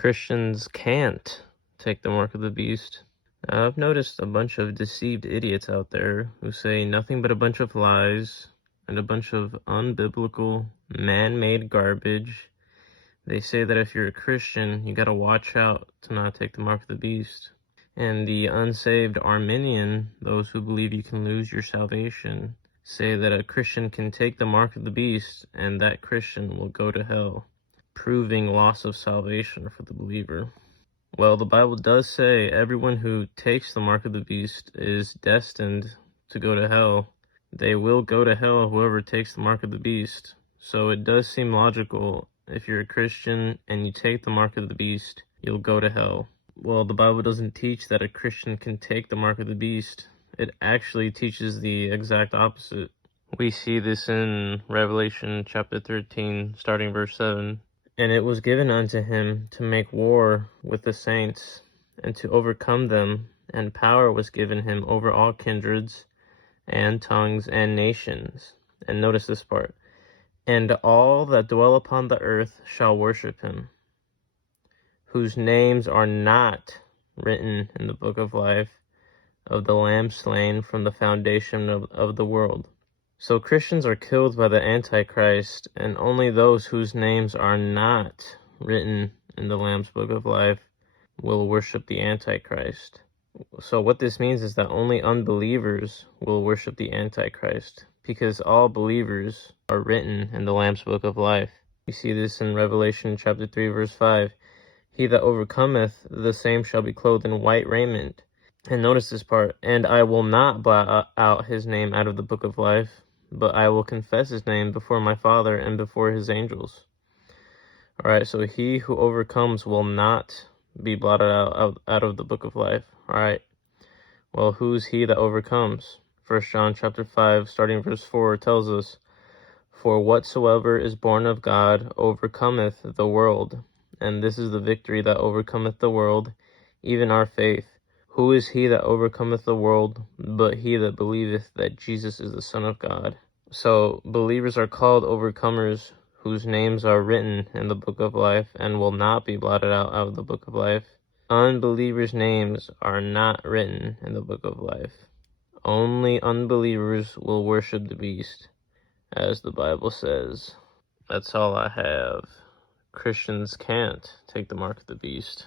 Christians can't take the mark of the beast. I've noticed a bunch of deceived idiots out there who say nothing but a bunch of lies and a bunch of unbiblical, man-made garbage. They say that if you're a Christian, you gotta watch out to not take the mark of the beast. And the unsaved Arminian, those who believe you can lose your salvation, say that a Christian can take the mark of the beast and that Christian will go to hell, proving loss of salvation for the believer. Well, the Bible does say everyone who takes the mark of the beast is destined to go to hell. They will go to hell, whoever takes the mark of the beast. So it does seem logical, if you're a Christian and you take the mark of the beast, you'll go to hell. Well, the Bible doesn't teach that a Christian can take the mark of the beast. It actually teaches the exact opposite. We see this in Revelation chapter 13, starting verse 7. And it was given unto him to make war with the saints, and to overcome them, and power was given him over all kindreds, and tongues, and nations. And notice this part. And all that dwell upon the earth shall worship him, whose names are not written in the book of life of the Lamb slain from the foundation of the world. So Christians are killed by the Antichrist, and only those whose names are not written in the Lamb's book of life will worship the Antichrist. So what this means is that only unbelievers will worship the Antichrist, because all believers are written in the Lamb's book of life. You see this in Revelation chapter 3, verse 5. He that overcometh, the same shall be clothed in white raiment. And notice this part. And I will not blot out his name out of the book of life, but I will confess his name before my Father and before his angels. Alright, so he who overcomes will not be blotted out of the book of life. Alright, well, who's he that overcomes? 1 John chapter 5, starting verse 4, tells us, For whatsoever is born of God overcometh the world. And this is the victory that overcometh the world, even our faith. Who is he that overcometh the world, but he that believeth that Jesus is the Son of God? So believers are called overcomers, whose names are written in the book of life and will not be blotted out of the book of life. Unbelievers' names are not written in the book of life. Only unbelievers will worship the beast, as the Bible says. That's all I have. Christians can't take the mark of the beast.